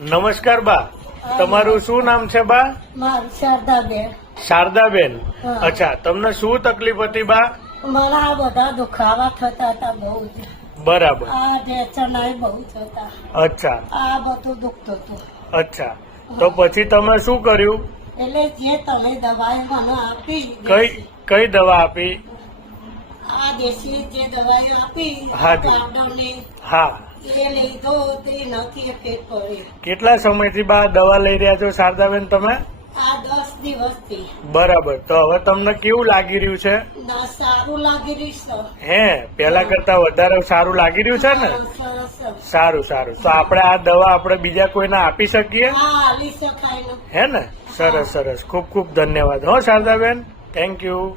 નમસ્કાર બા, તમારું શું નામ છે બા? મારું શારદાબેન. શારદાબેન. હા. અચ્છા, તમને શું તકલીફ હતી બા? મને આ બધા દુખાવા થતા હતા બહુ જ. બરાબર. આ ઢેચણાય બહુ થતા. અચ્છા આ બધું દુખતું હતું. અચ્છા, તો પછી તમે શું કર્યું? એટલે જે તમે દવાઈ મને આપી કઈ કઈ દવા આપી? આ દેશી જે દવાઈ આપી હાજી. પાવડરની હા. એ લીધો તે નથી ફેર પડ્યો. કેટલા સમયથી બા દવા લઈ રહ્યા છો શારદાબેન તમે? આ 10 દિવસથી. બરાબર. તો હવે તમને કેવું લાગી રહ્યું છે? ના સારું લાગી રહ્યું છે. હે, પેલા કરતા વધારે સારું લાગી રહ્યું છે ને? સરસ. સારું સારું. તો આપણે આ દવા આપણે બીજા કોઈને આપી શકીએ? હા હાલી શકાય ને. હે ને? સરસ સરસ. ખૂબ ખૂબ ધન્યવાદ હો શારદાબેન. Thank you.